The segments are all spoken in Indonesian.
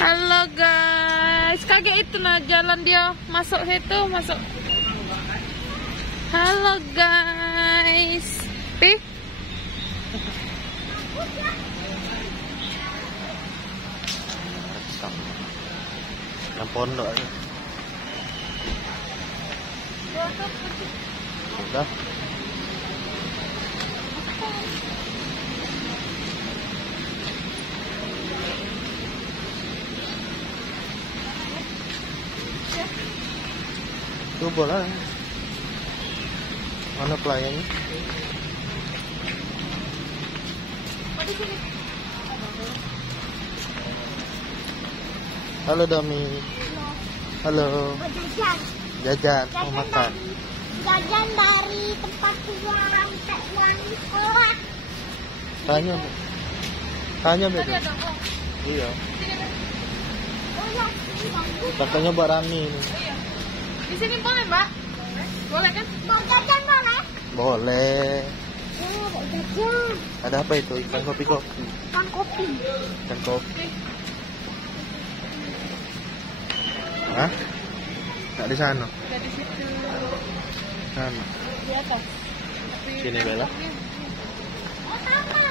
Halo guys, kaget itu nah jalan dia masuk situ, masuk. Halo guys, Pi. Yang pondok aja. Udah. Tuh bola. Mana pelayannya? Halo Domi. Halo. Jajan. Mau makan. Jajan dari tempat tujuan sampai sekolah. Tanya. Tanya betul. Iya. Katanya buat Rani ini. Di sini boleh, Mbak? Boleh kan? Mau jajan boleh? Boleh. Oh, mau jajan. Ada apa itu? Ikan kopi-kopi. Ikan kopi. Ikan kopi. Hah? Nggak di sana. Ada di situ. Sana. Di atas. Sini Bella. Oh, sama.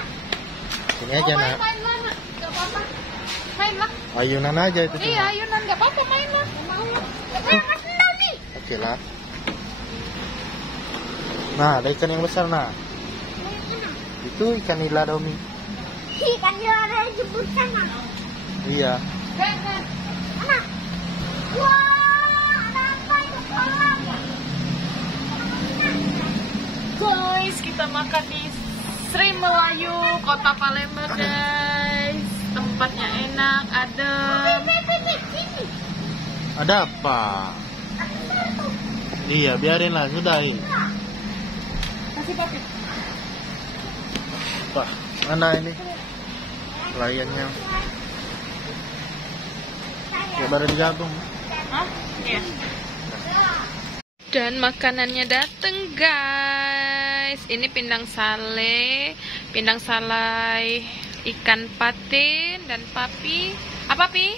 Sini aja nak. Main lah, Nak. Nggak apa-apa. Main lah. Ayunan aja itu. Iya, ayunan nggak apa-apa, main lah. Mau. Mas sendal nih. Oke lah. Nah, ada ikan yang besar nah. Itu ikan nila Domi. Ikan ada yang jemput sana. Iya. Mana? Wah, ada apa itu kolam? Guys, kita makan di Sri Melayu, Kota Palembang guys. Tempatnya enak, adem. Sini. Ada apa? Iya, biarin lah, sudahin. Kasih papi. Wah, mana ini? Pelayannya. Ya baru digabung. Hah? Iya. Dan makanannya dateng guys. Ini pindang sale, ikan patin dan papi. Apa pi?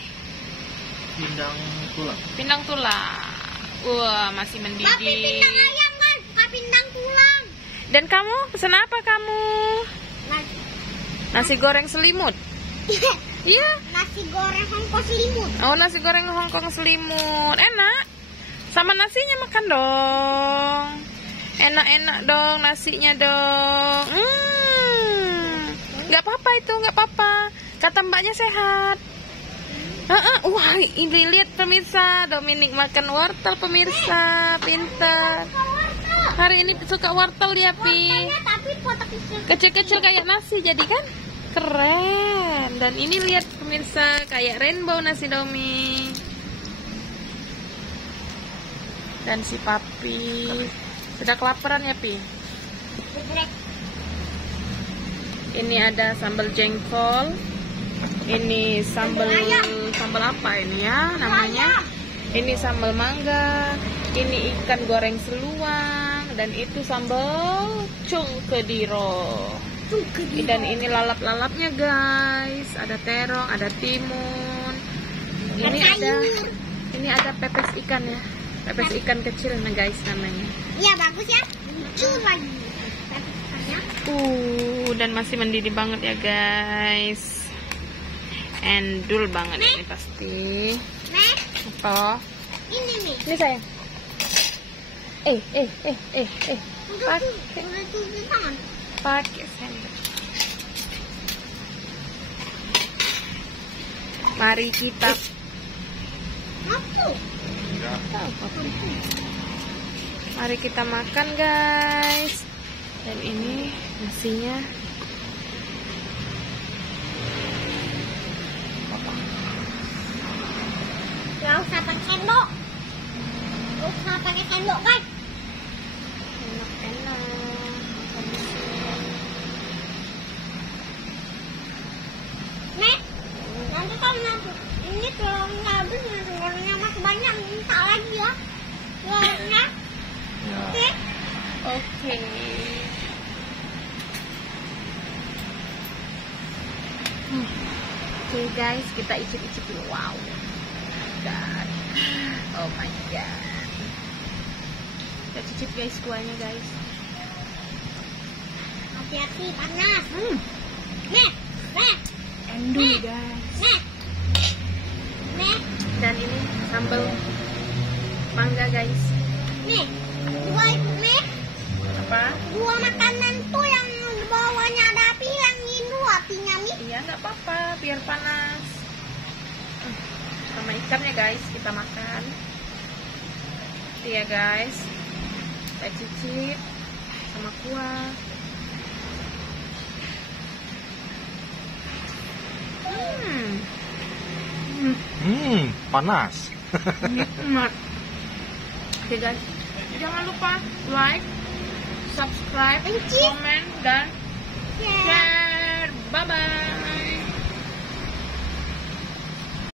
Pindang tulang. Pindang tulang. Wah, masih mendidih. Tapi pindang ayam kan, bukan pindang tulang. Dan kamu pesan apa kamu? Nasi goreng selimut. Iya. Nasi goreng Hongkong selimut. Oh, nasi goreng Hongkong selimut. Enak. Sama nasinya makan dong. Enak-enak dong nasinya dong. Nggak apa-apa itu, nggak apa-apa. Kata mbaknya sehat. Wah, ini lihat pemirsa, Dominik makan wortel pemirsa, pintar. Hari ini suka wortel dia, Pi. Tapi potong kecil. Kecil-kecil kayak nasi jadi kan? Keren. Dan ini lihat pemirsa, kayak rainbow nasi Domi. Dan si papi sudah kelaparan ya, Pi. Ini ada sambal jengkol. Ini sambal apa ini ya namanya? Ini sambal mangga. Ini ikan goreng seluang dan itu sambal cung kediro. Dan ini lalap-lalapnya guys. Ada terong, ada timun. Ini ada pepes ikan ya. Pepes ikan kecil nih guys namanya. Iya bagus ya. Lucu lagi. Dan masih mendidih banget ya guys. Endul banget ini pasti. Apa? Ini nih. Ini sayang. Pakai sendok. Mari kita. Mari kita makan guys. Dan ini nasinya. Gak usah pakai sendok. Gak usah pakai sendok kan. Enak-enak. Nek, nanti kan ini telurnya habis, telurnya masih banyak, minta lagi ya. Telurnya. Oke. Oke. Oke guys, kita icip-icip dulu. Wow. God. Oh my god. Kita cicip guys kuahnya guys. Hati-hati panas. Nih. Endul guys. Nih. Dan ini sambal mangga guys. Nih. Dua itu nih. Apa? Dua makanan tuh yang bawahnya ada api, hilangin dulu apinya nih. Iya nggak apa-apa, biar panas. Sama ikannya guys, kita makan. Iya guys, kita cicip sama kuah. Panas. Nikmat. Oke guys, jangan lupa like, subscribe, Benci. komen, dan Ya. share. Bye bye.